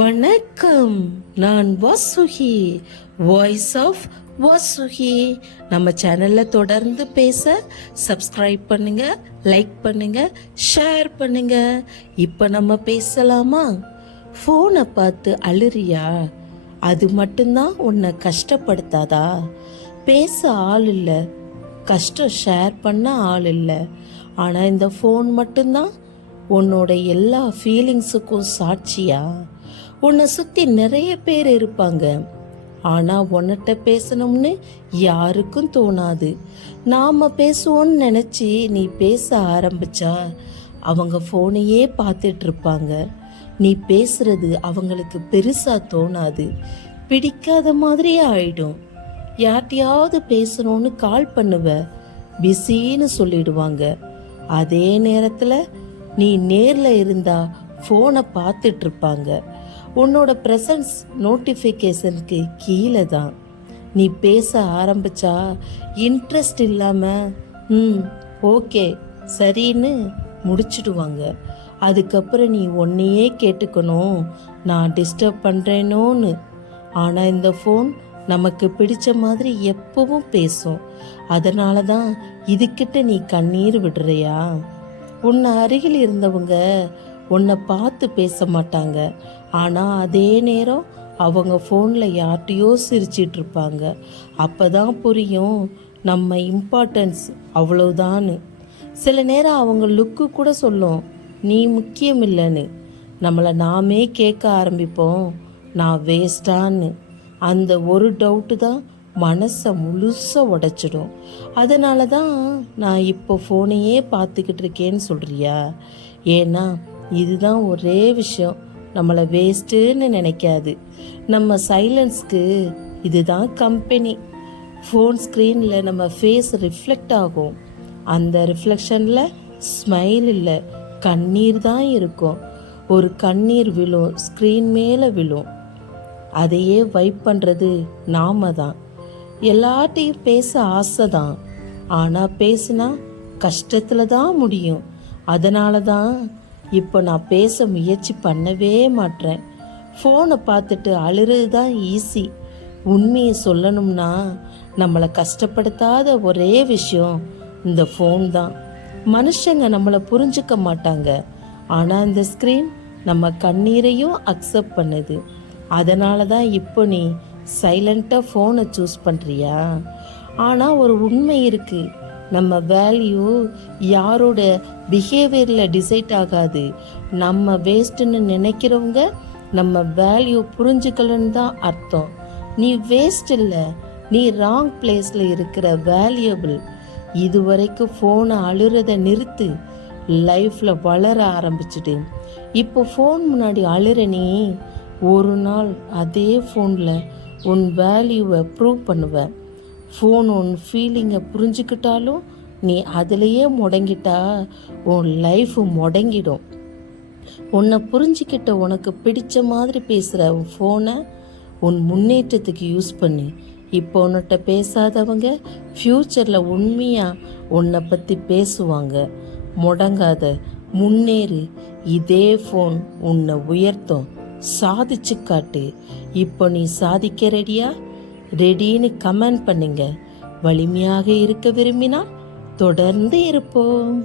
வணக்கம், நான் Vasuki, voice of Vasuki. நம்ம சேனல்ல தொடர்ந்து பேச சப்ஸ்கிரைப் பண்ணுங்க, லைக் பண்ணுங்க, ஷேர் பண்ணுங்க. இப்போ நம்ம பேசலாமா? ஃபோனை பார்த்து அழுறியா? அது மட்டும்தான் உன்னை கஷ்டப்படுத்தாதா? பேச ஆள் இல்லை, கஷ்டம் ஷேர் பண்ண ஆள் இல்லை. ஆனால் இந்த ஃபோன் மட்டும்தான் உன்னோட எல்லா ஃபீலிங்ஸுக்கும் சாட்சியா? உன்னை சுற்றி நிறைய பேர் இருப்பாங்க, ஆனால் உன்கிட்ட பேசணும்னு யாருக்கும் தோணாது. நாம் பேசுவோன்னு நினச்சி நீ பேச ஆரம்பிச்சா அவங்க ஃபோனையே பார்த்துட்டு இருப்பாங்க. நீ பேசுறது அவங்களுக்கு பெருசாக தோணாது, பிடிக்காத மாதிரியே ஆயிடும். யார்கிட்டையாவது பேசணும்னு கால் பண்ணுவ, பிஸின்னு சொல்லிடுவாங்க. அதே நேரத்தில் நீ நேரில் இருந்தா ஃபோனை பார்த்துட்டு இருப்பாங்க. உன்னோட ப்ரெசன்ஸ் நோட்டிஃபிகேஷனுக்கு கீழே தான். நீ பேச ஆரம்பிச்சா இன்ட்ரெஸ்ட் இல்லாமல் ஓகே சரின்னு முடிச்சிடுவாங்க. அதுக்கப்புறம் நீ ஒன்றையே கேட்டுக்கணும், நான் டிஸ்டர்ப் பண்ணுறேனோன்னு. ஆனால் இந்த ஃபோன் நமக்கு பிடிச்ச மாதிரி எப்பவும் பேசும். அதனால தான் இதுக்கிட்ட நீ கண்ணீர் விடுறியா? உன்னை அருகில் இருந்தவங்க உன்னை பார்த்து பேச மாட்டாங்க, ஆனால் அதே நேரம் அவங்க ஃபோனில் யார்கிட்டையோ சிரிச்சிட்டு இருப்பாங்க. அப்போ தான் புரியும் நம்ம இம்பார்ட்டன்ஸ் அவ்வளோதான்னு. சில நேரம் அவங்க லுக்கு கூட சொல்லும் நீ முக்கியம் இல்லைன்னு. நம்மளை நாமே கேட்க ஆரம்பிப்போம், நான் வேஸ்டான்னு. அந்த ஒரு டவுட்டு தான் மனசை முழுசாக உடைச்சிடும். அதனால தான் நான் இப்போ ஃபோனையே பார்த்துக்கிட்டு இருக்கேன்னு சொல்கிறியா? ஏன்னா இதுதான் ஒரே விஷயம் நம்மளை வேஸ்ட்டுன்னு நினைக்காது. நம்ம சைலன்ஸ்க்கு இதுதான் கம்பெனி. ஃபோன் ஸ்க்ரீனில் நம்ம ஃபேஸ் ரிஃப்ளெக்ட் ஆகும். அந்த ரிஃப்ளெக்ஷனில் ஸ்மைல் இல்லை, கண்ணீர் தான் இருக்கும். ஒரு கண்ணீர் விழும், ஸ்க்ரீன் மேலே விழும். அதையே வைப் பண்ணுறது நாம தான். எல்லார்ட்டையும் பேச ஆசை தான், ஆனால் பேசுனா கஷ்டத்தில் தான் முடியும். அதனால தான் இப்போ நான் பேச முயற்சி பண்ணவே மாட்டேன். ஃபோனை பார்த்துட்டு அழுறது தான் ஈஸி. உண்மையை சொல்லணும்னா நம்மளை கஷ்டப்படுத்தாத ஒரே விஷயம் இந்த ஃபோன் தான். மனுஷங்க நம்மளை புரிஞ்சுக்க மாட்டாங்க, ஆனால் இந்த ஸ்க்ரீன் நம்ம கண்ணீரையும் அக்செப்ட் பண்ணுது. அதனால தான் இப்போ நீ சைலண்ட்டாக ஃபோனை சூஸ் பண்ணுறியா? ஆனால் ஒரு உண்மை இருக்குது, நம்ம வேல்யூ யாரோட பிஹேவியரில் டிசைட் ஆகாது. நம்ம வேஸ்ட்டுன்னு நினைக்கிறவங்க நம்ம வேல்யூ புரிஞ்சுக்கலன்னு தான் அர்த்தம். நீ வேஸ்ட் இல்லை, நீ ராங் பிளேஸில் இருக்கிற வேல்யூபிள். இதுவரைக்கும் ஃபோனை அழுறதை நிறுத்து, லைஃப்பில் வளர ஆரம்பிச்சுடு. இப்போ ஃபோன் முன்னாடி அழுற நீ ஒரு நாள் அதே ஃபோனில் உன் வேல்யூவை ப்ரூவ் பண்ணுவ. ஃபோன் உன் ஃபீலிங்கை புரிஞ்சுக்கிட்டாலும் நீ அதிலையே முடங்கிட்டா உன் லைஃப் முடங்கிடும். உன்னை புரிஞ்சுக்கிட்ட உனக்கு பிடிச்ச மாதிரி பேசுகிற ஃபோனை உன் முன்னேற்றத்துக்கு யூஸ் பண்ணு. இப்போ உன்கிட்ட பேசாதவங்க ஃப்யூச்சரில் உண்மையாக உன்னை பற்றி பேசுவாங்க. முடங்காத, முன்னேறு. இதே ஃபோன் உன்னை உயர்த்தும். சாதிச்சு காட்டு. இப்போ நீ சாதிக்க ரெடியா? ரெடின்னு கமெண்ட் பண்ணுங்க. வலிமையாக இருக்க விரும்பினால் தொடர்ந்து இருப்போம்.